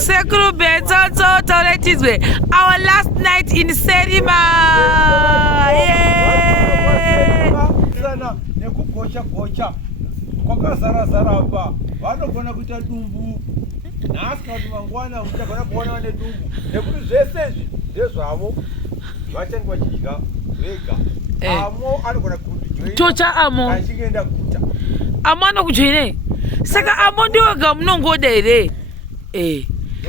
Sekuru Benzozo Toretizwe. Our last night in Serima. Sana nekugosha gosha kwakazara zara hapa vanogona kuita dumbu nhasi kuti mangwana uchagona kuona vane dumbu nekuti zvese izvi ndezvavo vachange vachidya vega. Amo anogona tocha amo achienda kuta amo anokujoine saka amo ndiwega munongoda here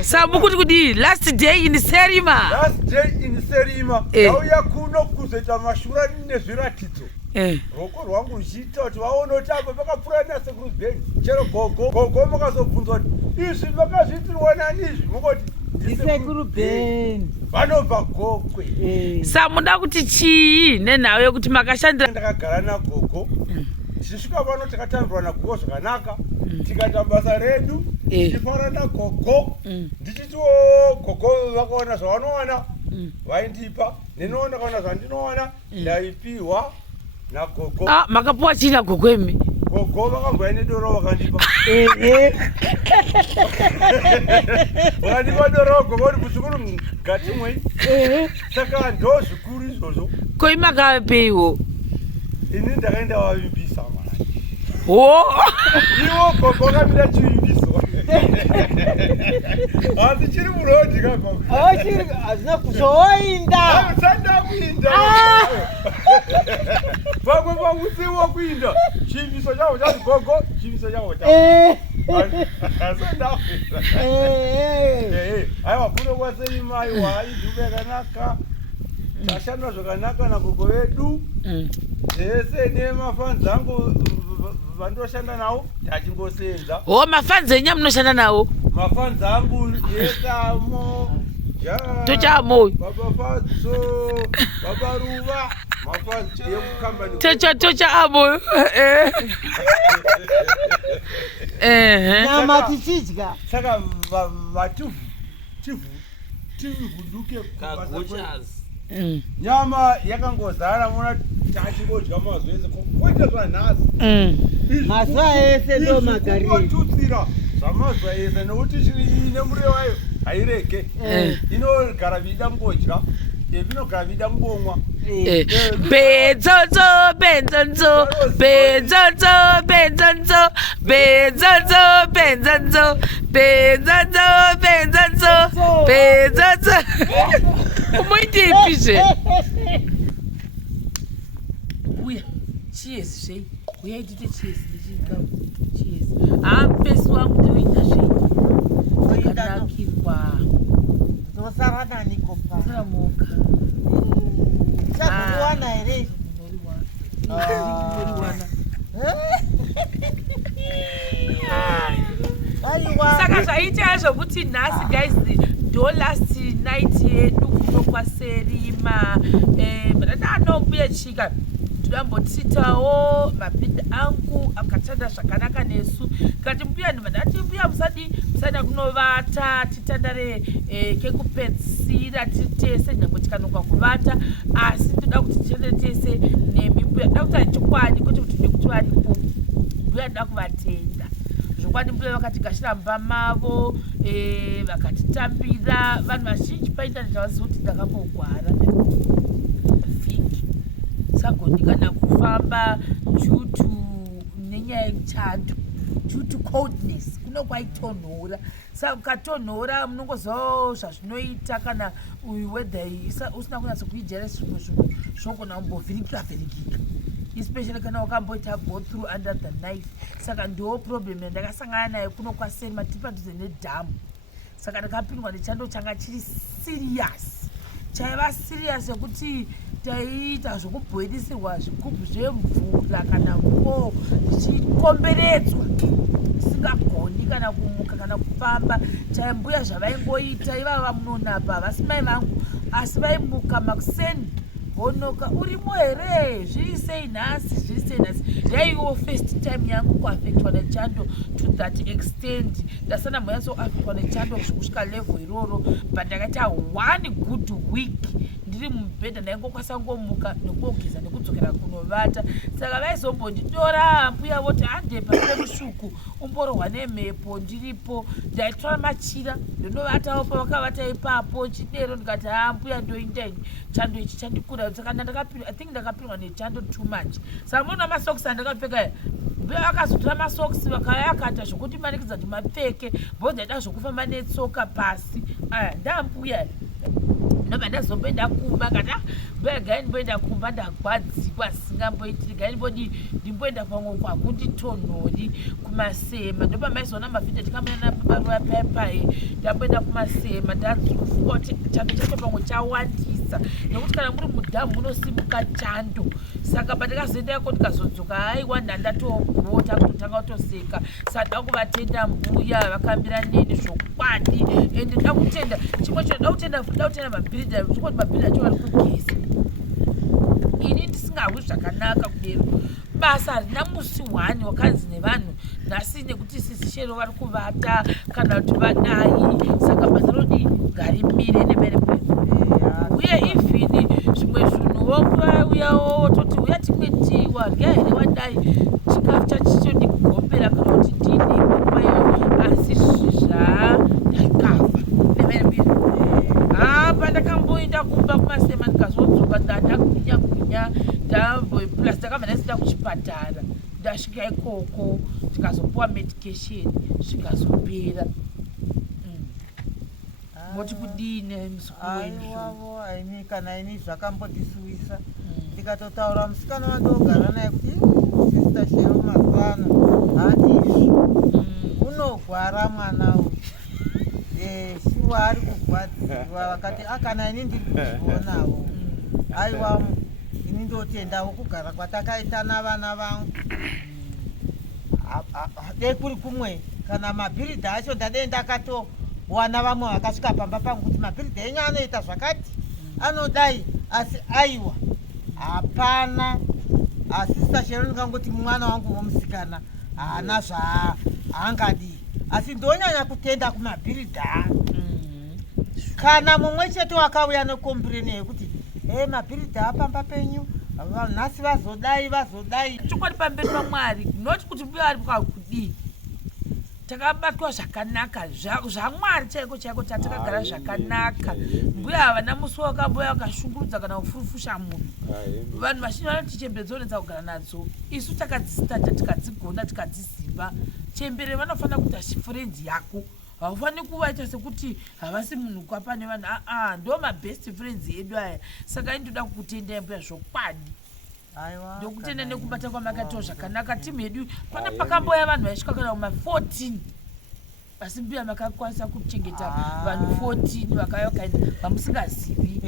sabu kuti last day in Serima. Last day in Serima auya kuno kuzoita mashura nezviratidzo roko rwangu ruchiita kuti vaone kuti apa pakapfuura nasekuru bheni chero gogo makazobvunzwa kuti izvi makazviitirwa nani izvi mukoti ndisekuru bheni vanobva gokwe. samuda kuti chii nenhau yekuti makashandira. Ndakagara nagogo tichisvika pano takatambirwa nagogo zvakanaka tikaita basa redu tichifara nagogo ndichitiwo gogo vakaona zvavanowana vaindipa nenoona kaona zvandinoona ndaipiwa nagogo. Makapuwa chii nagogo imi? Gogo vakamboya nedoro vakandipa. Vakandipa doro gogo kuti kuzvikuru mukati mwei. Saka ndo zvikuru izvozvo. Ko imakapeiwo? Ini ndakaenda vavimbisa mara. Iwo gogo vakamira chivimbiso. Asi chiri murodi kapa. chiri hazina kuzoinda. Sanda kuinda. Pamwe pamutsiwo kuinda. Chivimbiso chavo chati gogo, chivimbiso chavo chavo. Sanda kuinda. Aiwa kuno kwaSerima aiwa iduka yakanaka. Tashanda zvakanaka nagogo vedu. Zvese nemafans angu vandoshanda nawo tachingosenza. Mafans enyu munoshanda nawo? Mafans angu yesamo tochamo Baba Fatso Baba Ruva mafans yekukambani tocha amo nyama tichidya saka tivhunduke nyama yakangozara muna tachingodya mazuva ese koita zvanhasi mazuva ese ndo magaritutsira zvamazuva ese nekuti ine muriwo wayo hairege inogara vida ngodya inogara vida ngonwa. Benzonzo benzonzo benzonzo benzonzo benzonzo benzonzo benzonzo benzonzo benzonzo umuitipishe uya cheers shei uya itite cheers cheers ampesi wangu ndiwina shei akanakirwa ndosara nani kopa samuka sakuwana here saka zvaita zvokuti nhasi guys ndo last night yedu kuno kwaSerima ndanobuya chika ndambotitawo mabhidha angu akatanda zvakanaka nesu kati mbuya ndati mbuya musada kunovata titandare kekupedzisira titese nyangwe tikanoka kuvata asi toda kuti tishande tese nemi mbuya da kuti achikwadi kuti nekuti varipo mbuya ndoda kuvatenda zvokwadi mbuya vakatigashira mumba mavo vakatitambira vanhu vazhinji paindaneti avaziva kuti ndakambogwara vhiki sagoni kana kufamba due to nenyaya yechando due to coldness kuno kwaitonhora saka ukatonhora munongozivawo zvazvinoita kana weather usina kunyatsa kuijera zvimwe zvinogona kumbovhirikika especially kana wakamboita go through under the knife. Saka ndiwo problem yandakasangana nayo kuno kwaSerima tiri padhuze nedhamu. Saka ndakapindwa nechando changa chiri serious, chaiva serious yekuti taiita zvokubhoilisirwa zvigubhu zvemvura kana ko zvichikomberedzwa singagoni kana kumuka kana kufamba. Chaimbuya zvavaingoita ivava munonapa havasi mai vangu asi vaimuka makuseni vonoka urimo here zviri sei nhasi zviri sei nhasi. Yaiwo first time yangu kuafectwa nechando to that extent. Ndasana mwanyaso afectwa nechando kusvika level iroro but ndakaita one good week ndiri mubhedha ndaingokwanisa ngomuka nekogeza nekudzokera kunovata. Saka vaizombonditora mbuya voti hande pasine mushuku umborohwa nemhepo ndiripo. Ndaitora machira ndinovatawo pavakavata ipapo chidero ndikati mbuya ndoindaini chando ichi chandikura. Saka I think ndakapindwa nechando too much. Saka muona masokisi andakapfeka mbuya vakazotora masokisi vakaya akaita zvokuti manikidza kuti mapfeke bho ndaida zvokufamba netsoka pasi. Ndambuya ndoba ndazomboenda kumba kati mbuya gai ndimboenda kumba ndagwadzikwa singamboitiri gai ndimboenda pamwe kwakunditonhori kumasema. ndoba maizoona mavhidhio tikamboenda pabaruva paipai ndamboenda kumasema ndazifunga kuti chando chacho pamwe chawandisa nekuti kana muri mudhamu munosimuka chando. Saka pandikazoendako ndikazodzoka haiwa ndandatogota kutotanga kutoseka. Saka ndakuvatenda mbuya vakambira neni zvokwadi ende ndakutenda chimwe chino ndakutenda mabhiridha chikoti mabhiridha cho vari kugeza ini ndisingawi zvakanaka kudero. Basa harina musi wani wakanzi nevanhu nhasi nekuti sisi shero vari kuvata kana kuti vadai. Saka basa rodi ngarimire nemere uye ifini zvimwe zvinhu wouyawo wototi uya timwe warya here wadai chikafu chachicho ndikugombera kana kuti ndini kwayo asi zvezva ndakafa nemere mbiri. Pandakamboenda kumba kumasema ndikazodzoka ndandagwinya plus ndakabva ndasida kuchipatara. Ndasvika ikoko ndikazopuwa medication zvikazopera. Moti kudini musukuru aini kana ini zvakambondisuwisa ndikatotaura musikana wandogara naye kuti sister Shero mazano handizvi unogwara mwana uyu shuwa ari kugwadziwa vakati kana ini ndiri kuzvionawo aiwa ini ndotendawo kugara kwatakaita navana vangu dei kuri kumwe kana mabhiridha acho ndadei ndakatowana vamwe vakasvika pamba pangu kuti mabhiridha enyu anoita zvakati anodai asi aiwa hapana. Sister Shero ndingangoti mwana wangu womusikana haana zvaangadi asi ndonyanya kutenda kumabhiridha. Kana mumwe chete wakauya nekombureni yekuti mabhiridha apamba penyu nhasi vazodai chokwadi pamberi paMwari noti kuti mbuya ari pakudii takabatwa zvakanaka zvaMwari chaiko tatakagara zvakanaka. Mbuya havana musi wakamboya wakashungurudza kana kufurufusha munhu. Vanhu vazhinji vanoti chembere dzoonetsa kugara nadzo isu takadzisitata tikadzigona tikadziziva. Chembere vanofanira kuita friends yako haufaniri kuvaita sekuti havasi munhu kwapane vanhu ndo mabest friends edu aya. Saka ini ndoda kukutendai mbuya zvokwadi ndokutenda nekubata kwamakatiwo zvakanaka. Timu yedu pana pakamboya vanhu vaisvika kana kuma14 asi mbuya makakwanisa kuchengeta vanhu 14 vakauya vakaenda vamusingazivi.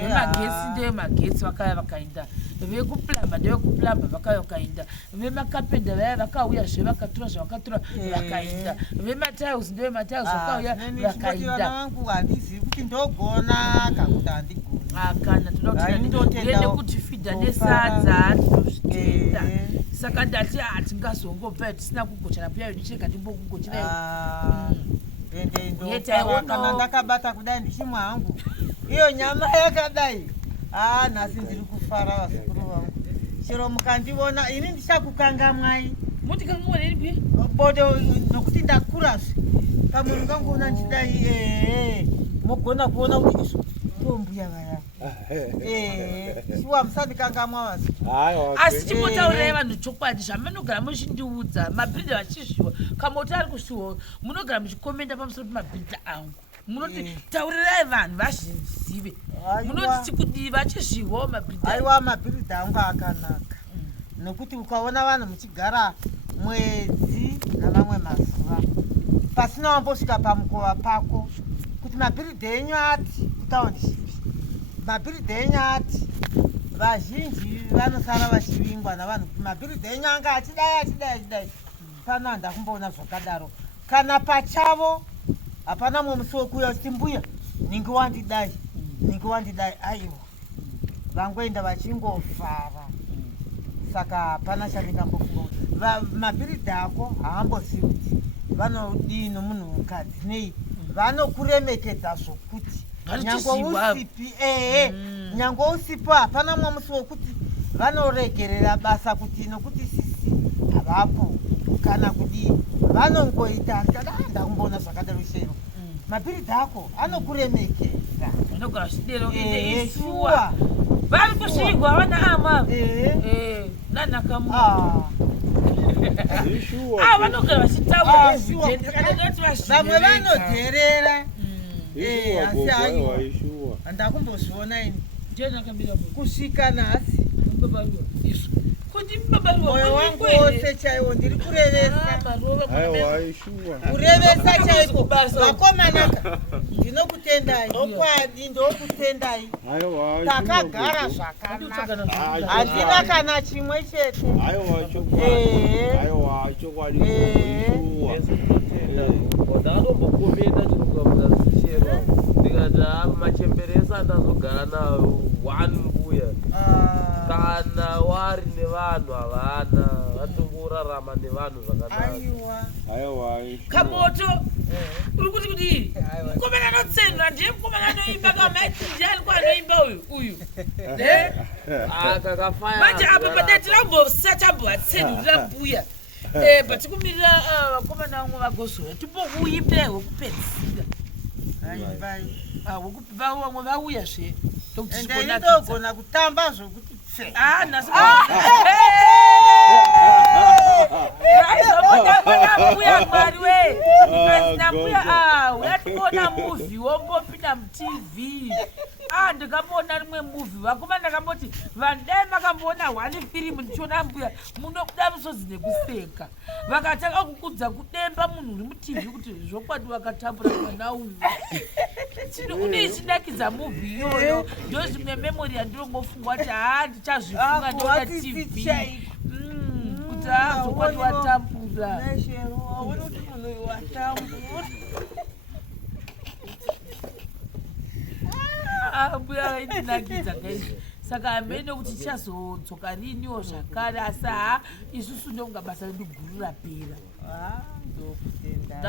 Vemagesi ndevemagetsi vakauya vakaenda, vekuplamba ndevekuplamba vakauya vakaenda, vemakapenda vaya vakauya zvevakatora zvavakatora vakaenda, vematiles ndevematiles vakauya vakaenda. Vana vangu handizivi kuti ndogona kakuti handigona kana todakuende kuti fidha nesadza tinozvitenda. Saka ndati hatingazongobva tisina kugochana mbuya yedu chega timbokugochana kana ndakabata kudai ndichimwe hangu iyo nyama yakadai nhasi ndiri kufara vazukuru vangu. Chero mukandiona ini ndichakukangamwai mutikanguoneni bodo nokuti ndakurazve pamwe mungangoona ndichidai mogona kuona kuti izvo tombuya vaya shuwa musandikangamwa vazukuru. Asi chimbotaurirai vanhu chokwadi zvamunogara muchindiudza mabhiridha vachizviwa kamoti ari kushuwa munogara muchikomenda pamusoro pemabhiridha angu munoti taurirai vanhu vazvizive munoti chikudii vachizviwawo mabhiridha. Aiwa mabhiridha angu akanaka nokuti ukaona vanhu muchigara mwedzi namamwe mazuva pasina wambosvika pamukova pako kuti mabhiridha enyu ati kutaundishipi mabhiridha enyu ati vazhinji vanosara vachivingwa navanhu kuti mabhiridha enyu anga achidai pano handakumboona zvakadaro. Kana pachavo hapana mumwe musi wokuuya uchiti mbuya ningi wandidai aiwa vangoenda vachingofara. Saka hapana chandingambofunga mabhiridha ako haambozivi kuti vanodii nomunhu mukadzi nei vanokuremekedza zvokuti nyango usipi nyango usipo hapana mwamusi wokuti vanoregerera basa kuti nokuti sisi havapo kana kuti vanongoita ndakumbona zvakadaro shero mabhiridha ako anokuremekeza shuwa vari kusvigwa vana ama nanakamu vanogara vachitaura vamwe vanodherera asi aiwa handakumbozviona ini kusvika nhasi mwoyo wangu wose chaiwo ndiri kurevesa kurevesa chaiko vakomanaka ndinokutendai nokwadi ndokutendai takagara zvakanaka handina kana chimwe chete ndikati machemberesa ndazogara nawo one mbuya kana wari nevanhu havana vatomborarama nevanhu zvakanaka kamoto uri kuti kuti mukomana anotsenura ndiye mukomana anoimba kamaiti ndiani kwaanoimba uyu manje apa padati rambosatambovatsenurira mbuya patikumirira vakomana vamwe vagozora timbouimbirai hwekupedzisira vamwe vauyazve ndogona kutamba zvokuti mbuya mwari we ikazina mbuya uyationa movhi wombopinda mutv ndikambona rimwe movhi vakoma ndakamboti vanhu dai makamboona one firimu ndichiona mbuya munobuda musodzi nekuseka vakatanga kukudza kudemba munhu uri mutv kuti zvokwadi vakatambura mwana uyu une ichidakidza movhi iyoyo ndo zvimwe memori yandirongofunga kuti ndichazvifunga ndoona tv kuti zvokwadi watambura mbuya vaindinakidza gaizvo saka hamene kuti tichazodzoka riniwo zvakare asi isusu ndonga basa redu guru rapera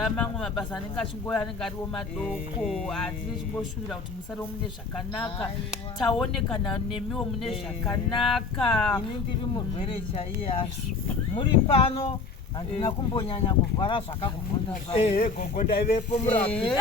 mamwe mabasa anenge achingoya anenge ariwo madoko hatine chimboshuvira kuti musariwo mune zvakanaka taonekana nemiwo mune zvakanaka ini ndiri murwere chaiye asi muri pano handina kumbonyanya kurwara zvakakuvunda gogo ndaivepo murapi